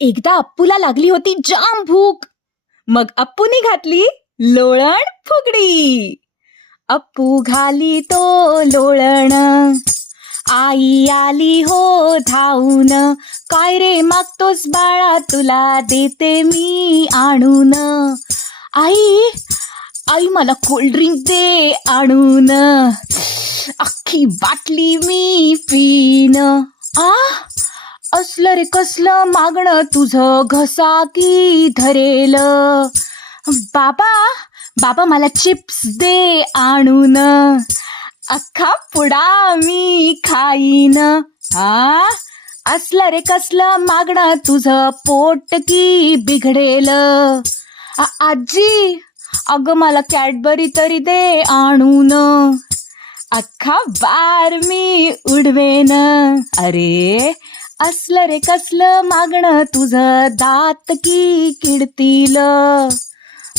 एकदा अप्पूला लागली होती जाम भूक. मग अप्पूने घातली लोळण फुगडी. अप्पू घाली तो लोळण, आई आली हो धावून. काय रे मागतोस बाळा, तुला देते मी आणून. आई आई मला कोल्ड्रिंक दे आणून, अख्खी बाटली मी पीन. असलं रे कसलं मागणं तुझं, घसा की धरेल. बाबा बाबा मला चिप्स दे आणून, अख्खा पुडा मी खाईन. असलं रे कसलं मागणं तुझं, पोट की बिघडेल. आजी अगं मला कॅडबरी तरी दे आणून, अख्खा बार मी उडवेन. अरे असलं रे कसलं मागणं तुझं, दात की किडतील.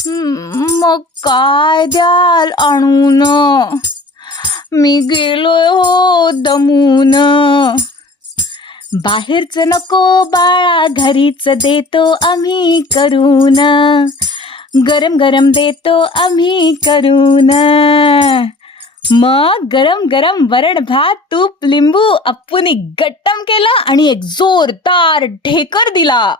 मग काय द्याल आणून, मी गेलोय हो दमून. बाहेरच नको बाळा, घरीच देतो आम्ही करून. गरम गरम देतो आम्ही करून. मग गरम गरम वरण भात, तूप, लिंबू अप्पूने गट्टम केला आणि एक जोरदार ढेकर दिला.